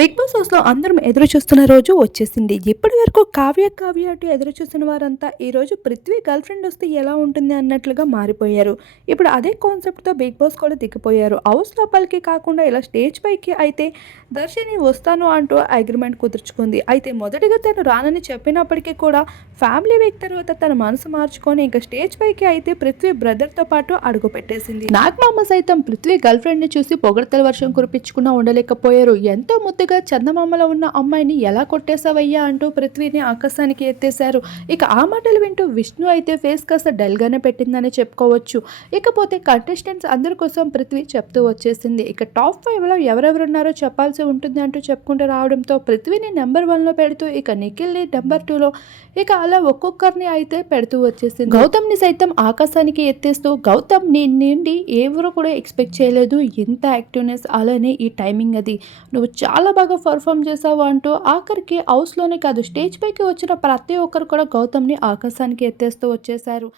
Big boss హౌస్లో అందరం ఎదురు చూస్తున్న రోజు వచ్చేసింది. ఇప్పటి వరకు కావ్య కావ్య అటు ఎదురు చూస్తున్న వారంతా ఈ రోజు పృథ్వీ గర్ల్ ఫ్రెండ్ వస్తే ఎలా ఉంటుంది అన్నట్లుగా మారిపోయారు. ఇప్పుడు అదే కాన్సెప్ట్తో బిగ్ బాస్ కూడా దిగిపోయారు. హౌస్ లోపలికి కాకుండా ఇలా స్టేజ్ పైకి అయితే దర్శిని వస్తాను అంటూ అగ్రిమెంట్ కుదుర్చుకుంది. అయితే మొదటిగా తను రానని చెప్పినప్పటికీ కూడా ఫ్యామిలీ వీక్ తర్వాత తన మనసు మార్చుకొని ఇంకా స్టేజ్ పైకి అయితే పృథ్వీ బ్రదర్తో పాటు అడుగు పెట్టేసింది నాగమామ సైతం పృథ్వీ గర్ల్ ఫ్రెండ్ని చూసి పొగడతల వర్షం కురిపించకుండా ఉండలేకపోయారు. ఎంతో ముద్దుగా చందమామలో ఉన్న అమ్మాయిని ఎలా కొట్టేశావయ్యా అంటూ పృథ్వీని ఆకాశానికి ఎత్తేశారు. ఇక ఆ మాటలు వింటూ విష్ణు అయితే ఫేస్ కాస్త డల్గానే పెట్టిందని చెప్పుకోవచ్చు. ఇకపోతే కంటెస్టెంట్స్ అందరి కోసం పృథ్వీ చెప్తూ వచ్చేసింది. ఇక టాప్ ఫైవ్లో ఎవరెవరున్నారో చెప్పాల్సి ఉంటుంది అంటూ చెప్పుకుంటూ రావడంతో పృథ్వీని నెంబర్ వన్లో పెడుతూ ఇక నిఖిల్ని నెంబర్ టూలో ఇక అలా ఒక్కొక్కరిని అయితే పెడుతూ వచ్చేసింది. గౌతమ్ని సైతం ఆకాశానికి ఎత్తేస్తూ గౌతమ్ నీ నుండి ఎవరు కూడా ఎక్స్పెక్ట్ చేయలేదు. ఇంత యాక్టివ్నెస్ అలానే ఈ టైమింగ్ అది. నువ్వు చాలా బాగా పర్ఫామ్ చేసావు అంటూ ఆఖరికి హౌస్లోనే కాదు స్టేజ్ పైకి వచ్చిన ప్రతి ఒక్కరు కూడా గౌతమ్ని ఆకాశానికి ఎత్తేస్తూ వచ్చేసారు